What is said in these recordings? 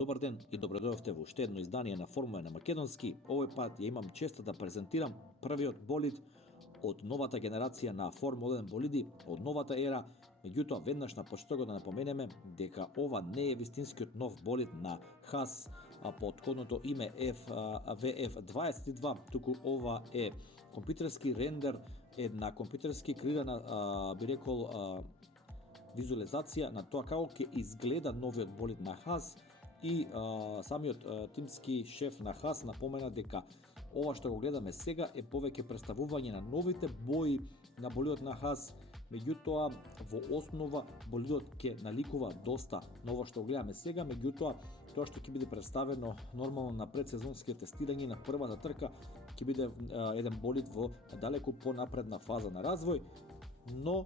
Добар ден и добродојавте во уште едно издание на Формула на македонски. Овој пат ја имам честа да презентирам првиот болид од новата генерација на Формула 1 болиди, од новата ера. Меѓутоа, веднаш на почетокот да напоменеме дека ова не е вистинскиот нов болид на Хас под кодното име VF22, туку ова е компјутерски рендер, една компјутерски креирана, би рекол, визуализација на тоа како ќе изгледа новиот болид на Хас. И самиот тимски шеф на Хас напомена дека ова што го гледаме сега е повеќе представување на новите бои на болидот на Хас, меѓутоа во основа болидот ќе наликува доста на ова што го гледаме сега, меѓутоа тоа што ќе биде представено нормално на предсезонски тестирање на првата трка ќе биде еден болид во далеку понапредна фаза на развој, но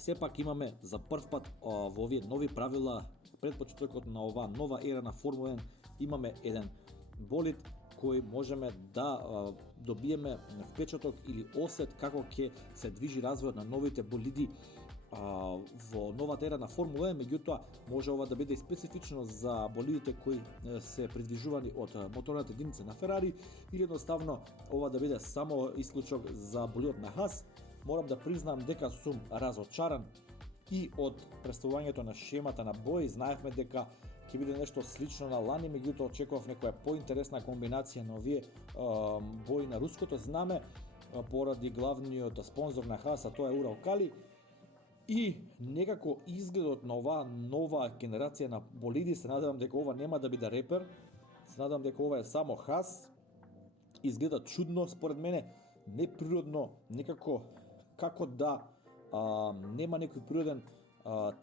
сепак имаме за прв пат во овие нови правила пред почетокот на оваа нова ера на Формула 1 имаме еден болид кој можеме да добиеме впечаток или осет како ќе се движи развојот на новите болиди во новата ера на Формула 1, меѓутоа може ова да биде специфично за болидите кои се придвижувани од моторната единица на Ферари или едноставно ова да биде само исклучок за болидот на Хас. Морам да признам дека сум разочаран и од представувањето на шемата на бои. Знаевме дека ќе биде нешто слично на лани, меѓутоа очекував некоја поинтересна комбинација на овие бои на руското знаме поради главниот спонзор на Хас, а тоа е Уралкали. И некако изгледот на оваа нова генерација на болиди, се надевам дека ова нема да биде репер, се надевам дека ова е само Хас. Изгледа чудно според мене, неприродно, некако како да нема некој природен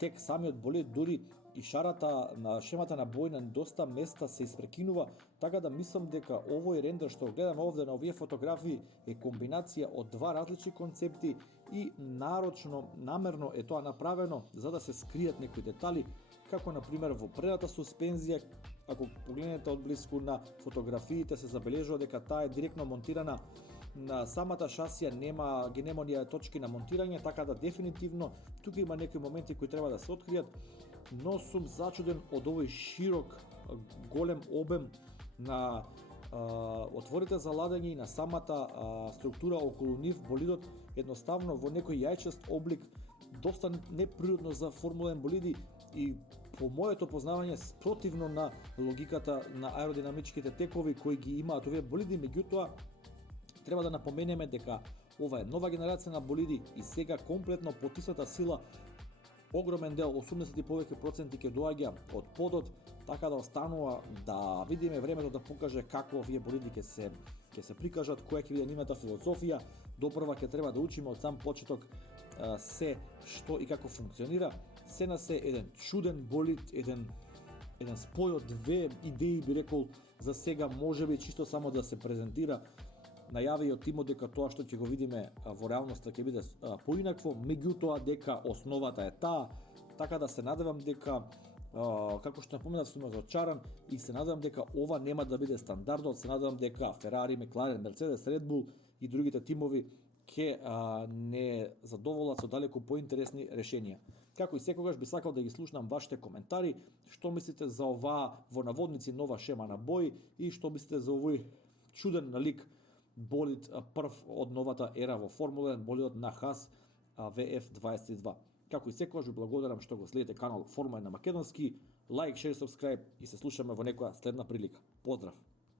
тек самиот болид, дури и шемата на бој на доста места се испрекинува, така да мислам дека овој рендер што гледаме овде на овие фотографии е комбинација од два различни концепти и нарочно, намерно е тоа направено за да се скријат некои детали, како на пример во предната суспензија. Ако погледнете одблиску на фотографиите се забележува дека таа е директно монтирана на самата шасија, нема оние точки на монтирање, така да дефинитивно тука има некои моменти кои треба да се откријат, но сум зачуден од овој широк, голем обем на отворите за ладење и на самата структура околу нив. Болидот едноставно во некој јајчест облик, доста неприродно за Формула 1 болиди и по моето познавање спротивно на логиката на аеродинамичките текови кои ги имаат овие болиди. Меѓутоа треба да напоменеме дека ова е нова генерација на болиди и сега комплетно потисната сила, огромен дел, 80 и повеќе проценти ќе доаѓа од подот, така да останува да видиме времето да покаже како овие болиди ќе се прикажат, која ќе биде нивната философија. Допрва ќе треба да учиме од сам почеток се што и како функционира. Се на се еден чуден болид, еден спој од две идеи, би рекол, за сега можеби чисто само да се презентира. Најави од тимот дека тоа што ќе го видиме во реалноста ќе биде поинакво, меѓутоа дека основата е таа, така да се надевам дека, како што напоменав, сум разочаран и се надевам дека ова нема да биде стандардот. Се надевам дека Ферари, Мекларен, Мерцедес, Ред Бул и другите тимови ќе не задоволат со далеку поинтересни решенија. Како и секогаш би сакал да ги слушнам вашите коментари, што мислите за оваа во наводници нова шема на бои и што мислите за овој чуден налик болид прв од новата ера во Формула 1, болидот на Хас VF22. Како и секогаш ви благодарам што го следите канал Формула 1 на македонски. Лайк, шер, сабскрајб и се слушаме во некоја следна прилика. Поздрав!